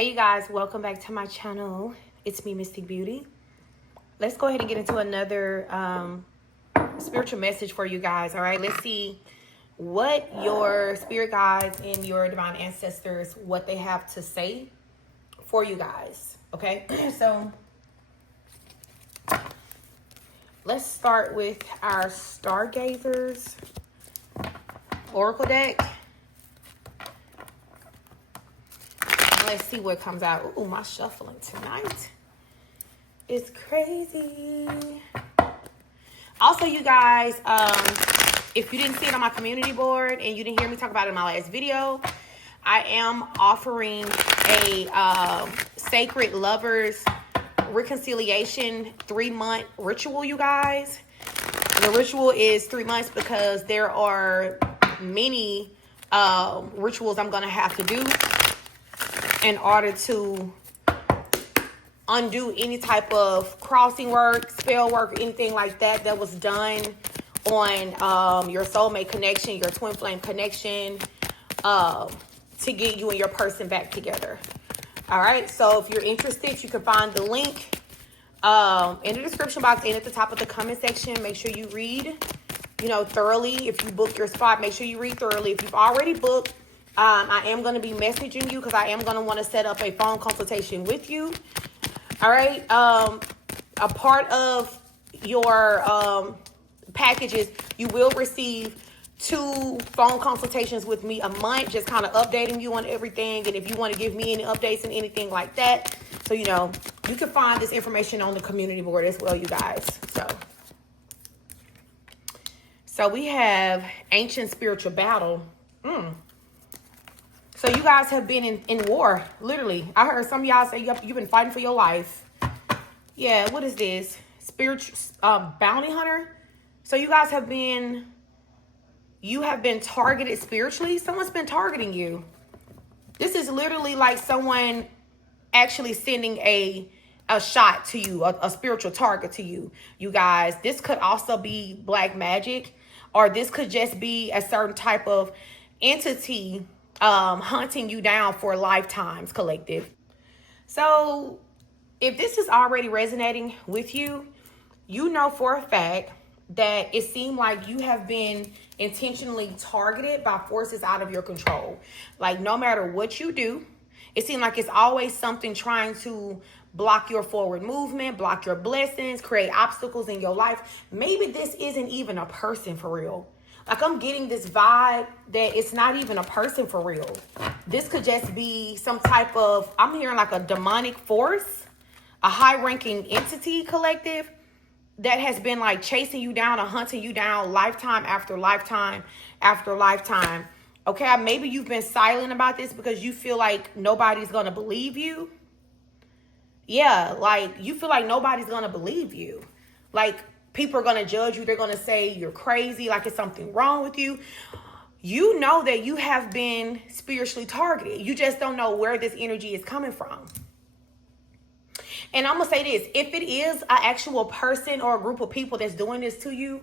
Hey you guys, welcome back to my channel. It's me, Mystic Beauty. Let's go ahead and get into another spiritual message for you guys. All right, let's see what your spirit guides and your divine ancestors, what they have to say for you guys. Okay, so let's start with our Stargazers Oracle deck. Let's see what comes out. Ooh, my shuffling tonight is crazy. Also, you guys, if you didn't see it on my community board and you didn't hear me talk about it in my last video, I am offering a Sacred Lovers Reconciliation 3-month ritual, you guys. The ritual is 3 months because there are many rituals I'm going to have to do in order to undo any type of crossing work, spell work, anything like that that was done on your soulmate connection, your twin flame connection, to get you and your person back together. All right, so if you're interested, you can find the link in the description box and at the top of the comment section. Make sure you read, thoroughly. If you book your spot, make sure you read thoroughly. If you've already booked, I am going to be messaging you because I am going to want to set up a phone consultation with you. All right. A part of your packages, you will receive 2 phone consultations with me a month, just kind of updating you on everything. And if you want to give me any updates and anything like that, so, you can find this information on the community board as well, you guys. So we have Ancient Spiritual Battle. So you guys have been in war, literally. I heard some of y'all say you've been fighting for your life. Yeah, what is this? Spiritual bounty hunter. So you guys have been targeted spiritually. Someone's been targeting you. This is literally like someone actually sending a shot to you, a spiritual target to you, you guys. This could also be black magic, or this could just be a certain type of entity hunting you down for lifetimes, collective. So if this is already resonating with you, you know for a fact that it seemed like you have been intentionally targeted by forces out of your control. Like no matter what you do, it seemed like it's always something trying to block your forward movement, block your blessings, create obstacles in your life. Maybe this isn't even a person for real. Like I'm getting this vibe that it's not even a person for real. This could just be some type of, I'm hearing like a demonic force, a high-ranking entity, collective, that has been like chasing you down or hunting you down lifetime after lifetime after lifetime. Okay, maybe you've been silent about this because you feel like nobody's going to believe you. Yeah, like you feel like nobody's going to believe you. Like people are going to judge you. They're going to say you're crazy, like it's something wrong with you. You know that you have been spiritually targeted. You just don't know where this energy is coming from. And I'm going to say this. If it is an actual person or a group of people that's doing this to you,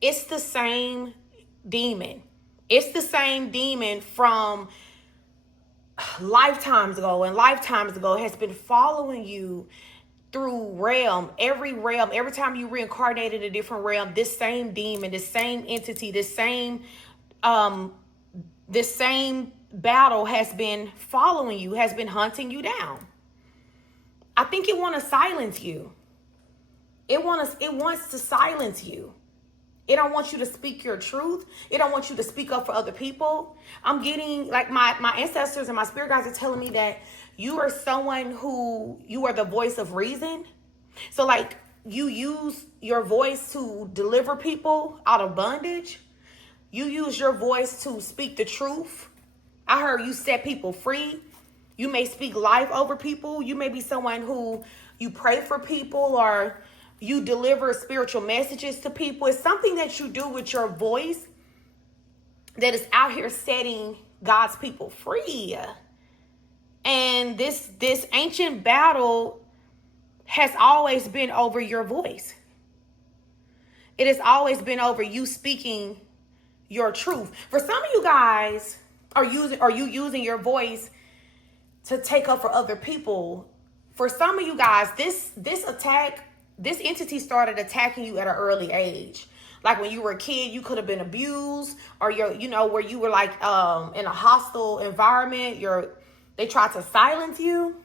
it's the same demon. It's the same demon from lifetimes ago, and lifetimes ago has been following you through every time you reincarnate in a different realm. This same demon, this same entity, this same battle has been following you, has been hunting you down. I think it wants to silence you. It wants to silence you. It don't want you to speak your truth. It don't want you to speak up for other people. I'm getting like my ancestors and my spirit guides are telling me that you are someone who, you are the voice of reason. So like you use your voice to deliver people out of bondage. You use your voice to speak the truth. I heard you set people free. You may speak life over people. You may be someone who you pray for people, or you deliver spiritual messages to people. It's something that you do with your voice that is out here setting God's people free. And this ancient battle has always been over your voice. It has always been over you speaking your truth. For some of you guys are you using your voice to take up for other people. For some of you guys, this entity started attacking you at an early age. Like when you were a kid, you could have been abused, or where you were like in a hostile environment. They tried to silence you.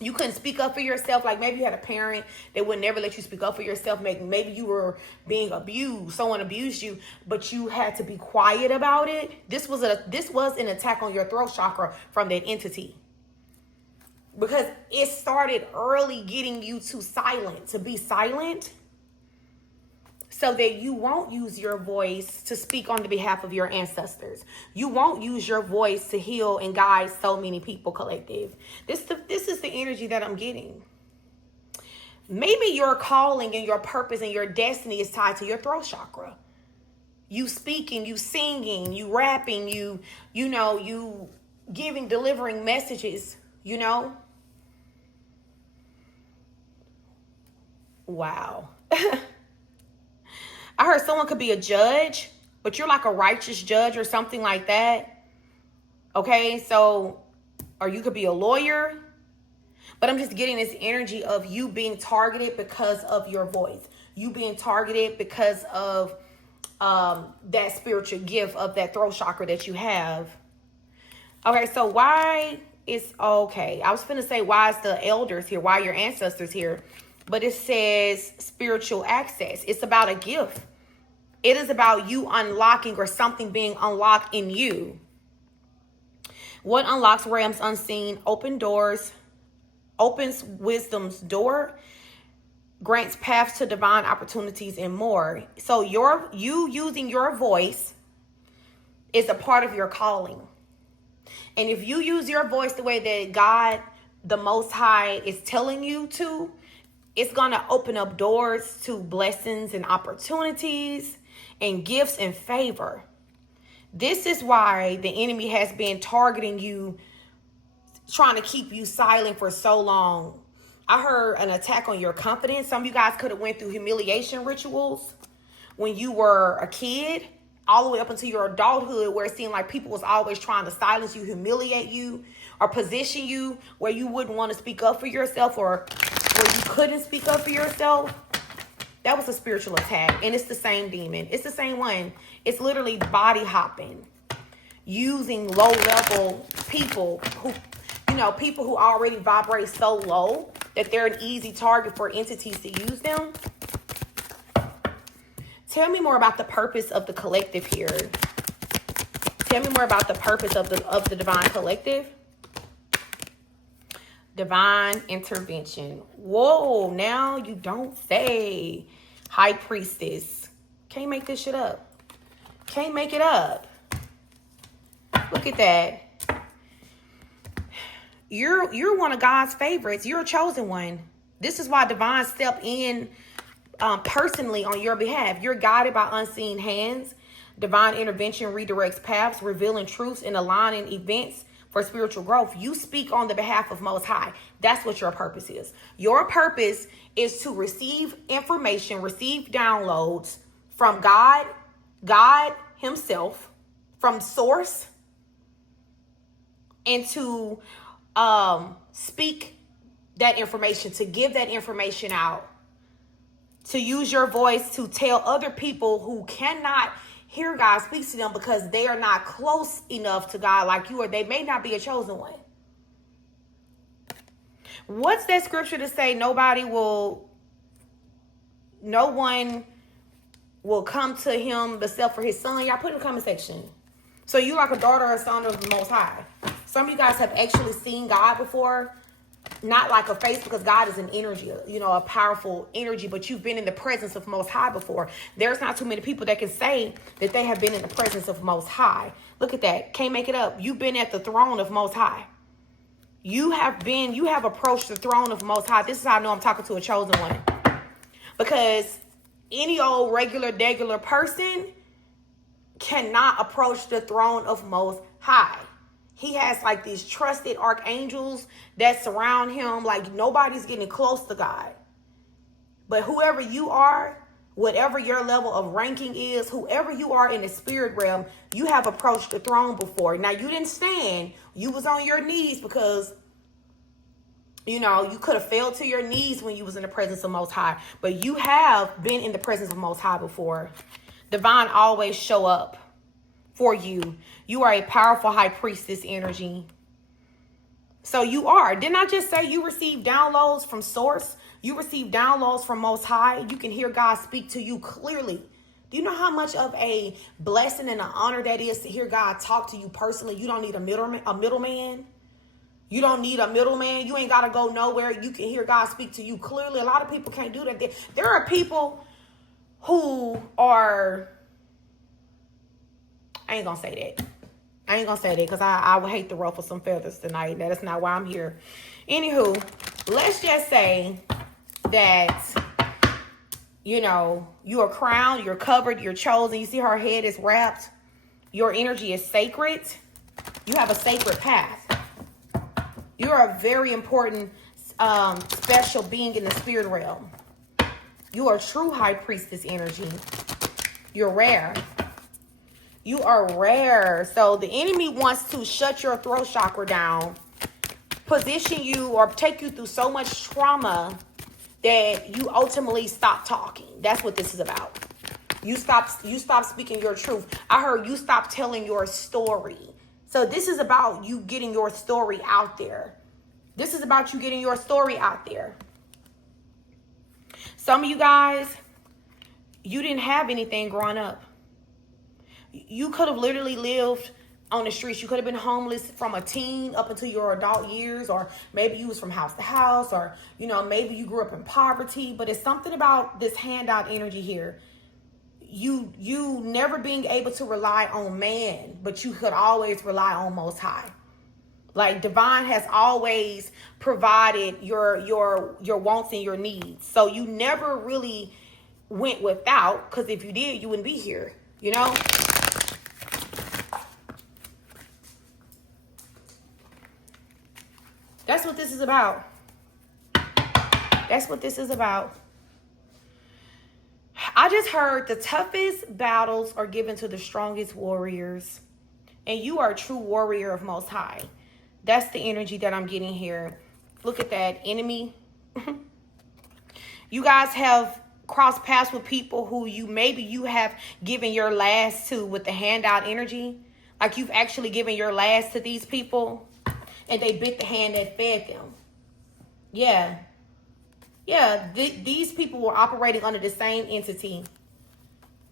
You couldn't speak up for yourself. Like maybe you had a parent that would never let you speak up for yourself. Maybe you were being abused. Someone abused you, but you had to be quiet about it. This was an attack on your throat chakra from that entity. Because it started early getting you to be silent, so that you won't use your voice to speak on the behalf of your ancestors. You won't use your voice to heal and guide so many people, collective. This is the energy that I'm getting. Maybe your calling and your purpose and your destiny is tied to your throat chakra. You speaking, you singing, you rapping, you giving, delivering messages, Wow. I heard someone could be a judge, but you're like a righteous judge or something like that. Okay, so, or you could be a lawyer, but I'm just getting this energy of you being targeted because of your voice. You being targeted because of that spiritual gift of that throat chakra that you have. Okay, so why is, okay, I was finna say, why is the elders here? Why are your ancestors here? But it says spiritual access. It's about a gift. It is about you unlocking or something being unlocked in you. What unlocks realms unseen, opens wisdom's door, grants paths to divine opportunities, and more. So you using your voice is a part of your calling. And if you use your voice the way that God, the Most High, is telling you to, it's going to open up doors to blessings and opportunities and gifts and favor. This is why the enemy has been targeting you, trying to keep you silent for so long. I heard an attack on your confidence. Some of you guys could have went through humiliation rituals when you were a kid, all the way up into your adulthood, where it seemed like people was always trying to silence you, humiliate you, or position you where you wouldn't want to speak up for yourself, or where you couldn't speak up for yourself. That was a spiritual attack, and it's the same demon. It's the same one. It's literally body hopping, using low-level people who, people who already vibrate so low that they're an easy target for entities to use them. Tell me more about the purpose of the collective here. Tell me more about the purpose of the divine collective. Divine intervention. Whoa, now you don't say. High priestess. Can't make this shit up. Can't make it up. Look at that. You're one of God's favorites. You're a chosen one. This is why divine step in personally on your behalf. You're guided by unseen hands. Divine intervention redirects paths, revealing truths and aligning events for spiritual growth. You speak on the behalf of Most High. That's what your purpose is. Your purpose is to receive information, receive downloads from God Himself, from Source, and to speak that information, to give that information out, to use your voice to tell other people who cannot hear God speak to them because they are not close enough to God like you, or they may not be a chosen one. What's that scripture to say? No one will come to him except for his son. Y'all put in the comment section. So you like a daughter or son of the Most High. Some of you guys have actually seen God before. Not like a face, because God is an energy, a powerful energy, but you've been in the presence of Most High before. There's not too many people that can say that they have been in the presence of Most High. Look at that. Can't make it up. You've been at the throne of Most High. You have approached the throne of Most High. This is how I know I'm talking to a chosen one. Because any old regular person cannot approach the throne of Most High. He has like these trusted archangels that surround him. Like nobody's getting close to God. But whoever you are, whatever your level of ranking is, whoever you are in the spirit realm, you have approached the throne before. Now, you didn't stand. You was on your knees because, you know, you could have fell to your knees when you was in the presence of Most High. But you have been in the presence of Most High before. Divine always show up for you. You are a powerful high priestess energy. So you are. Didn't I just say you receive downloads from source? You receive downloads from Most High. You can hear God speak to you clearly. Do you know how much of a blessing and an honor that is to hear God talk to you personally? You don't need a middleman. You don't need a middleman. You ain't got to go nowhere. You can hear God speak to you clearly. A lot of people can't do that. There are people who are, I ain't going to say that. I ain't going to say that because I would hate to ruffle some feathers tonight. That is not why I'm here. Anywho, let's just say that, you know, you are crowned, you're covered, you're chosen. You see her head is wrapped. Your energy is sacred. You have a sacred path. You're a very important, special being in the spirit realm. You are true high priestess energy. You're rare. You are rare. So the enemy wants to shut your throat chakra down, position you or take you through so much trauma that you ultimately stop talking. That's what this is about. You stop speaking your truth. I heard you stop telling your story. So this is about you getting your story out there. This is about you getting your story out there. Some of you guys, you didn't have anything growing up. You could have literally lived on the streets. You could have been homeless from a teen up until your adult years, or maybe you was from house to house, or, you know, maybe you grew up in poverty. But it's something about this handout energy here. You never being able to rely on man, but you could always rely on Most High. Like divine has always provided your wants and your needs. So you never really went without, because if you did, you wouldn't be here, you know? That's what this is about. That's what this is about. I just heard the toughest battles are given to the strongest warriors. And you are a true warrior of Most High. That's the energy that I'm getting here. Look at that enemy. You guys have crossed paths with people who maybe you have given your last to with the handout energy. Like you've actually given your last to these people and they bit the hand that fed them. Yeah. Yeah, these people were operating under the same entity.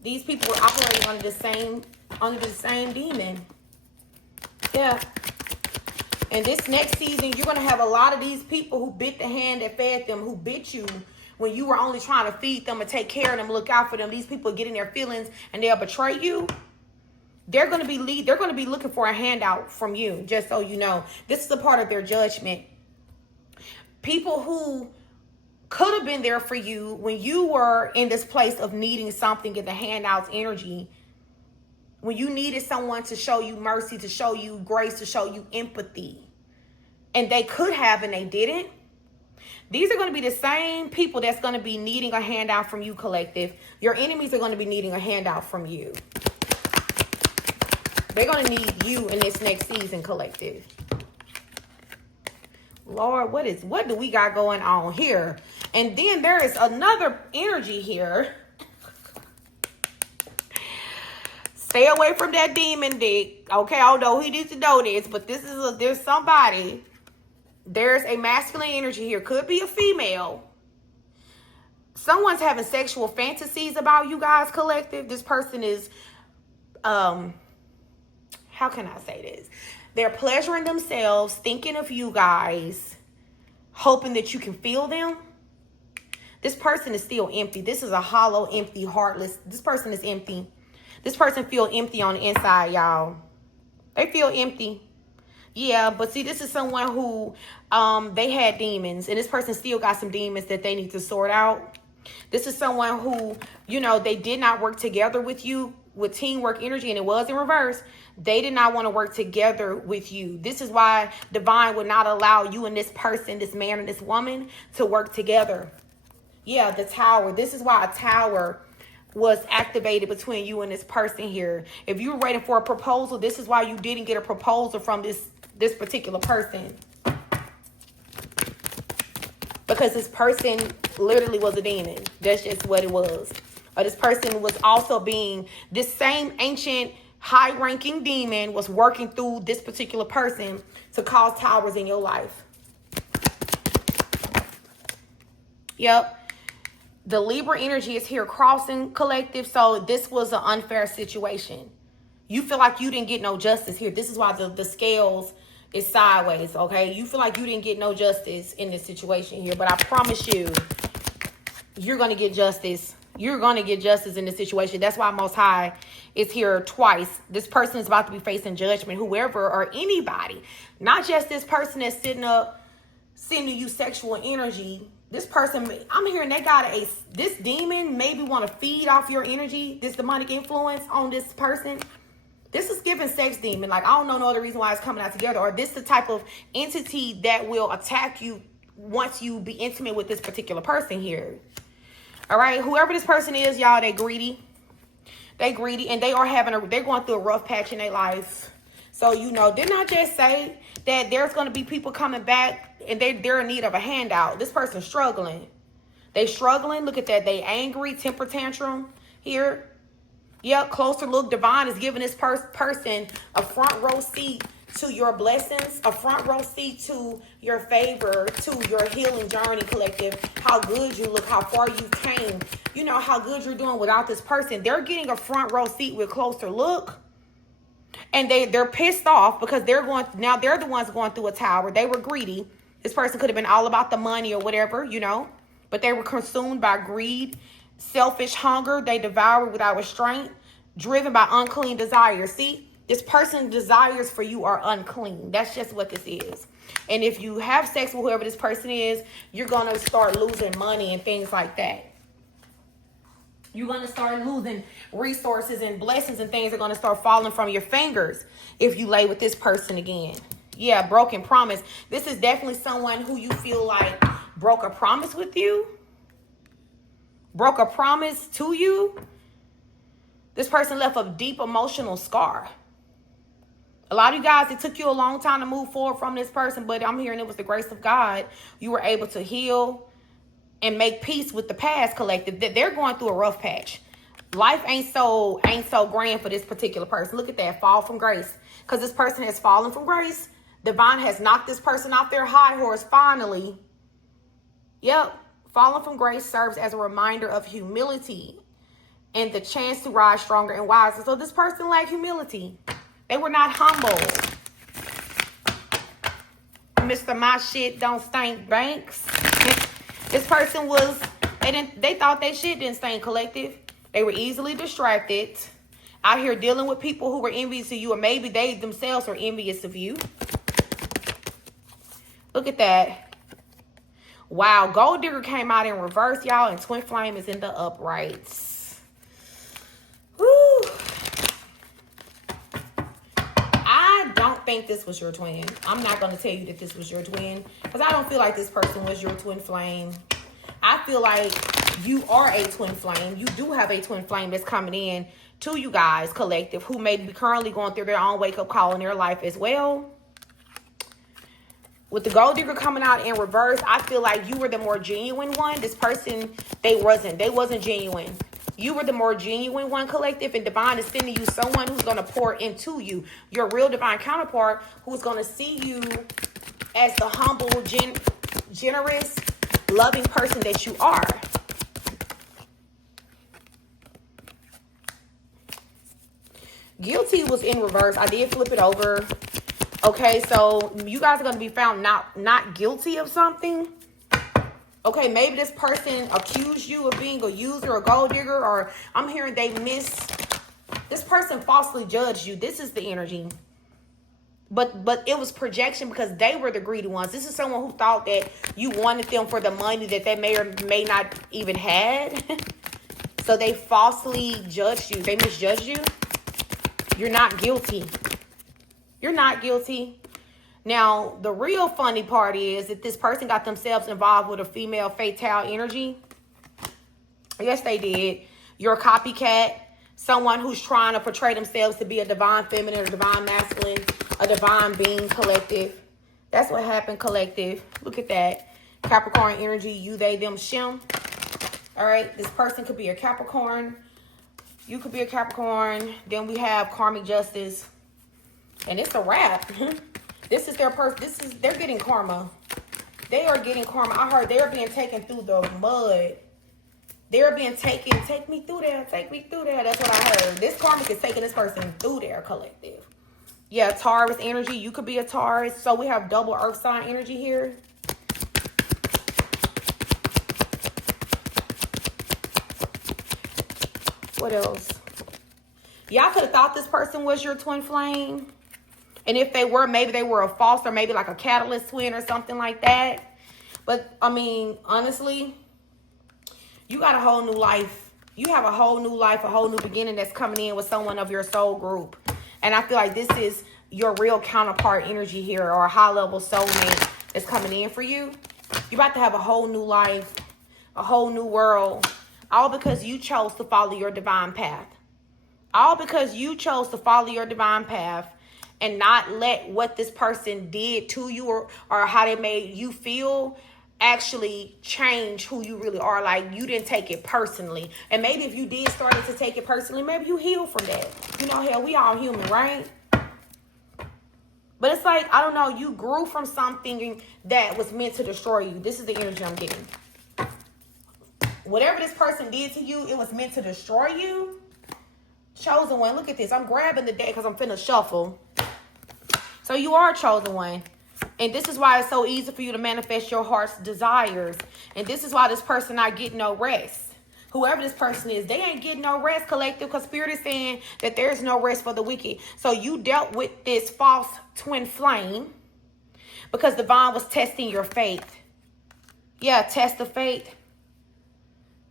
These people were operating under the same demon. Yeah. And this next season, you're going to have a lot of these people who bit the hand that fed them, who bit you when you were only trying to feed them and take care of them, look out for them. These people get in their feelings and they'll betray you. They're going to be looking for a handout from you, just so you know. This is a part of their judgment. People who could have been there for you when you were in this place of needing something in the handouts energy, when you needed someone to show you mercy, to show you grace, to show you empathy, and they could have and they didn't. These are going to be the same people that's going to be needing a handout from you, collective. Your enemies are going to be needing a handout from you. They're going to need you in this next season, collective. Lord, what do we got going on here? And then there is another energy here. Stay away from that demon dick. Okay, I don't know who needs to know this, but there's somebody. There's a masculine energy here. Could be a female. Someone's having sexual fantasies about you guys, collective. This person is, how can I say this? They're pleasuring themselves, thinking of you guys, hoping that you can feel them. This person is still empty. This is a hollow, empty, heartless. This person is empty. This person feel empty on the inside, y'all. They feel empty. Yeah, but see, this is someone who they had demons, and this person still got some demons that they need to sort out. This is someone who, you know, they did not work together with you with teamwork energy, and it was in reverse. They did not want to work together with you. This is why divine would not allow you and this person, this man and this woman, to work together. Yeah, the tower. This is why a tower was activated between you and this person here. If you were waiting for a proposal, this is why you didn't get a proposal from this particular person. Because this person literally was a demon. That's just what it was. Or this person was also being, this same ancient high-ranking demon was working through this particular person to cause towers in your life. Yep. The Libra energy is here crossing, collective. So this was an unfair situation. You feel like you didn't get no justice here. This is why the scales is sideways, okay? You feel like you didn't get no justice in this situation here. But I promise you, you're going to get justice. You're going to get justice in this situation. That's why Most High is here twice. This person is about to be facing judgment, whoever or anybody. Not just this person that's sitting up, sending you sexual energy. This person, I'm hearing they got this demon maybe want to feed off your energy, this demonic influence on this person. This is giving sex demon. Like, I don't know no other reason why it's coming out together. Or this the type of entity that will attack you once you be intimate with this particular person here. All right, whoever this person is, y'all, they greedy. They greedy, and they are they're going through a rough patch in their life. So, you know, didn't I just say that there's going to be people coming back and they're in need of a handout? This person's struggling. They struggling. Look at that. They angry, temper tantrum here. Yep, closer look. Divine is giving this person a front row seat to your blessings, a front row seat to your favor, to your healing journey, collective. How good you look, how far you came. You know, how good you're doing without this person. They're getting a front row seat with closer look. And they're pissed off because they're the ones going through a tower. They were greedy. This person could have been all about the money or whatever, you know. But they were consumed by greed, selfish hunger. They devoured without restraint, driven by unclean desires. See, this person's desires for you are unclean. That's just what this is. And if you have sex with whoever this person is, you're going to start losing money and things like that. You're going to start losing resources and blessings, and things are going to start falling from your fingers if you lay with this person again. Yeah, broken promise. This is definitely someone who you feel like broke a promise with you. Broke a promise to you. This person left a deep emotional scar. A lot of you guys, it took you a long time to move forward from this person, but I'm hearing it was the grace of God. You were able to heal and make peace with the past, collective. That they're going through a rough patch. Life ain't so grand for this particular person. Look at that, fall from grace. Because this person has fallen from grace. Divine has knocked this person off their high horse finally. Yep, falling from grace serves as a reminder of humility and the chance to rise stronger and wiser. So this person lacked humility. They were not humble. Mr. My Shit Don't Stink Banks. This person was, they thought they shit didn't stink, collective. They were easily distracted. Out here dealing with people who were envious of you, or maybe they themselves were envious of you. Look at that. Wow, Gold Digger came out in reverse, y'all, and Twin Flame is in the uprights. Woo. I don't think this was your twin. I'm not going to tell you that this was your twin, because I don't feel like this person was your twin flame. I feel like you are a twin flame. You do have a twin flame that's coming in to you guys, collective, who may be currently going through their own wake-up call in their life as well. With the Gold Digger coming out in reverse, I feel like you were the more genuine one. This person, they wasn't genuine. You were the more genuine one, collective, and Divine is sending you someone who's going to pour into you. Your real divine counterpart who's going to see you as the humble, generous, loving person that you are. Guilty was in reverse. I did flip it over. Okay, so you guys are going to be found not guilty of something. Okay, maybe this person accused you of being a user or gold digger, or I'm hearing this person falsely judged you. This is the energy. But it was projection because they were the greedy ones. This is someone who thought that you wanted them for the money that they may or may not even had. So they falsely judged you. They misjudged you. You're not guilty. You're not guilty. Now, the real funny part is that this person got themselves involved with a female fatale energy. Yes, they did. You're a copycat. Someone who's trying to portray themselves to be a divine feminine, a divine masculine, a divine being, collective. That's what happened, collective. Look at that. Capricorn energy, you, they, them, shim. All right, this person could be a Capricorn. You could be a Capricorn. Then we have karmic justice. And it's a wrap. This is their person. They're getting karma. They are getting karma. I heard they're being taken through the mud. They're being taken. Take me through there. Take me through there. That's what I heard. This karmic is taking this person through their collective. Yeah, Taurus energy. You could be a Taurus. So we have double earth sign energy here. What else? Y'all could have thought this person was your twin flame. And if they were, maybe they were a false or maybe like a catalyst twin or something like that. But, I mean, honestly, you got a whole new life. You have a whole new life, a whole new beginning that's coming in with someone of your soul group. And I feel like this is your real counterpart energy here, or a high-level soulmate that's coming in for you. You're about to have a whole new life, a whole new world, all because you chose to follow your divine path. All because you chose to follow your divine path and not let what this person did to you or how they made you feel actually change who you really are. Like, you didn't take it personally. And maybe if you did start to take it personally, maybe you heal from that. You know, hell, we all human, right? But it's like, I don't know, you grew from something that was meant to destroy you. This is the energy I'm getting. Whatever this person did to you, it was meant to destroy you. Chosen one. Look at this. I'm grabbing the deck because I'm finna shuffle. So you are a chosen one. And this is why it's so easy for you to manifest your heart's desires. And this is why this person not getting no rest. Whoever this person is, they ain't getting no rest, collective, because Spirit is saying that there's no rest for the wicked. So you dealt with this false twin flame because divine was testing your faith. Yeah, test of faith.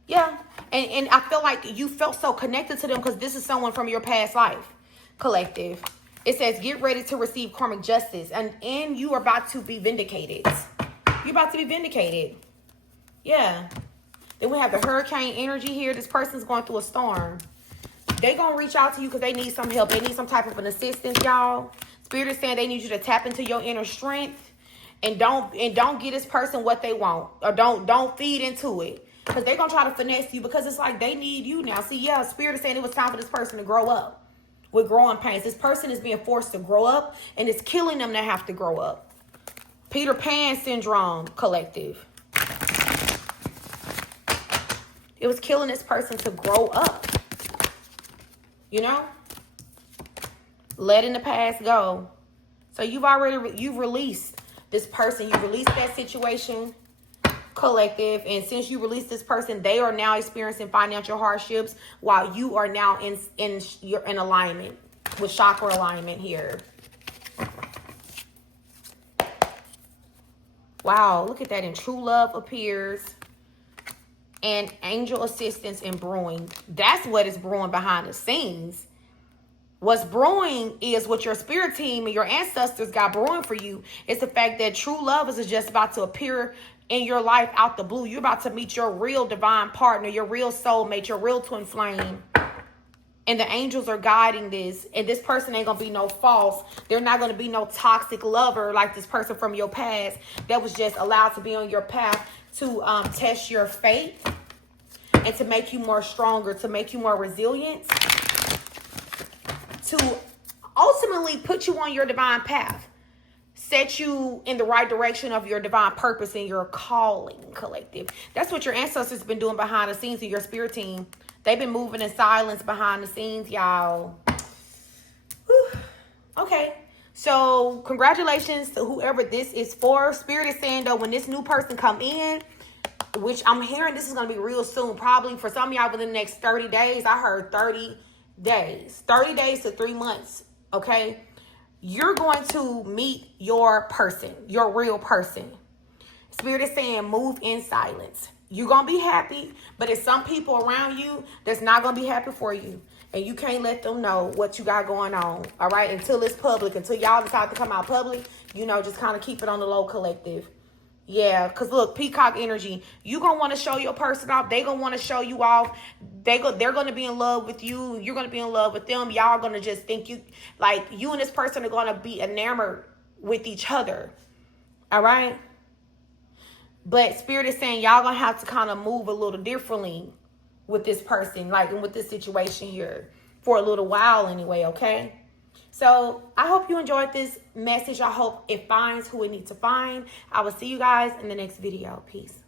Yeah. And I feel like you felt so connected to them because this is someone from your past life, collective. It says, get ready to receive karmic justice. And you are about to be vindicated. You're about to be vindicated. Yeah. Then we have the hurricane energy here. This person's going through a storm. They're going to reach out to you because they need some help. They need some type of an assistance, y'all. Spirit is saying they need you to tap into your inner strength. And don't get this person what they want. Or don't feed into it. Because they're going to try to finesse you because it's like they need you now. See, yeah, Spirit is saying it was time for this person to grow up with growing pains. This person is being forced to grow up and it's killing them to have to grow up. Peter Pan syndrome, collective. It was killing this person to grow up. You know? Letting the past go. So you've released this person. You've released that situation, collective, and since you released this person, they are now experiencing financial hardships while you are now in alignment with chakra alignment here. Wow, look at that. And true love appears and angel assistance in brewing. That's what is brewing behind the scenes. What's brewing is what your spirit team and your ancestors got brewing for you. It's the fact that true love is just about to appear in your life out the blue. You're about to meet your real divine partner, your real soulmate, your real twin flame. And the angels are guiding this. And this person ain't going to be no false. They're not going to be no toxic lover like this person from your past that was just allowed to be on your path to test your faith and to make you more stronger, to make you more resilient, to ultimately put you on your divine path. Set you in the right direction of your divine purpose and your calling, collective. That's what your ancestors been doing behind the scenes of your spirit team. They've been moving in silence behind the scenes, y'all. Okay. So congratulations to whoever this is for. Spirit is saying, though, when this new person come in, which I'm hearing this is going to be real soon, probably for some of y'all within the next 30 days. I heard 30 days. 30 days to 3 months, okay? You're going to meet your person, your real person. Spirit is saying move in silence. You're going to be happy, but there's some people around you that's not going to be happy for you. And you can't let them know what you got going on, all right? Until it's public, until y'all decide to come out public, you know, just kind of keep it on the low, collective. Yeah, because look, peacock energy. You going to want to show your person off. They going to want to show you off. They're going to be in love with you. You're going to be in love with them. Y'all going to just think you, like, you and this person are going to be enamored with each other. All right? But Spirit is saying y'all going to have to kind of move a little differently with this person, like, and with this situation here for a little while anyway, okay? So I hope you enjoyed this message. I hope it finds who it needs to find. I will see you guys in the next video. Peace.